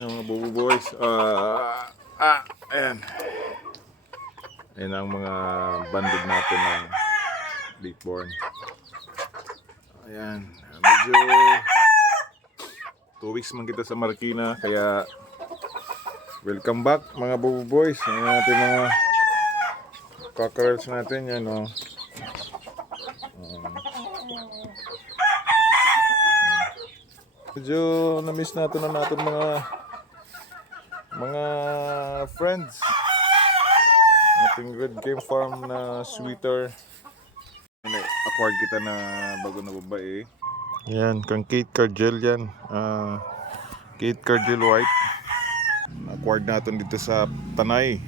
Mga Bobo Boys, ayan. Ayan ang mga banded natin ng Lakeborn. Ayan, medyo 2 weeks man kita sa Marikina, kaya welcome back mga Bobo Boys. Ayan natin mga cockerels natin, yan o. Medyo na-miss natin mga friends. Ating Red Game Farm na sweeter. Acquired kita na bago na babae. Yan, kang Kate Cargel yan. Kate Cargel White. Acquired natin dito sa Tanay.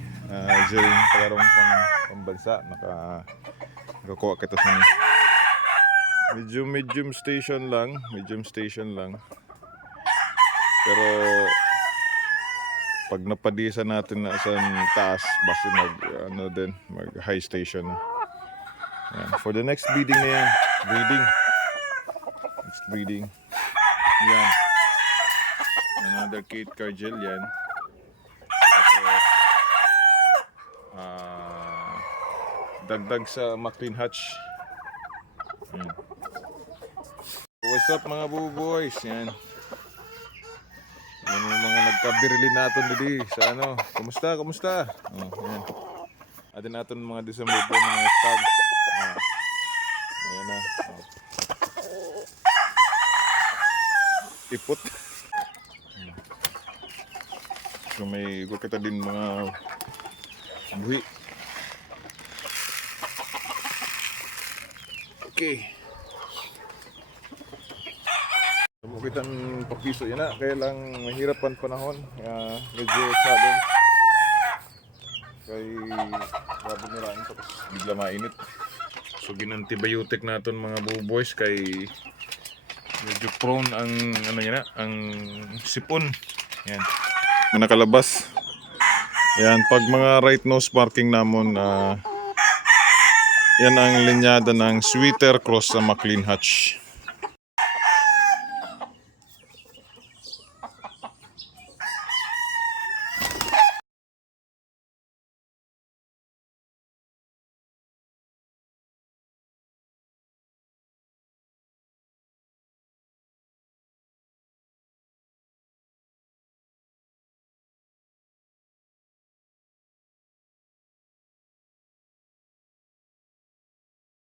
During palarong pambansa. Nakakuha kita sa medium station lang. Pero pag napadisa natin na sa taas, basta mag high station na. Yan. For the next breeding na yan. Next breeding. Yan. Another Kate Cargel yan. Tapos dagdag sa McLean Hatch. Yan. What's up mga buboys? Yan. Yan yung mga nagkabirili natin dali sa ano. Kumusta? Yan. Atin natin mga December po mga stags. Ayan na. Ipot. So may kita din mga buhi. Okay. Kita ng papiso yan na, kaya lang mahirapan panahon, medyo challenge kay grabe nila tapos bigla mainit, so ginantibiotic natin mga buboys kay medyo prone ang ang sipon. Yan nakalabas yan pag mga right nose marking namon. Yan ang linyada ng sweeter cross sa McLean Hatch.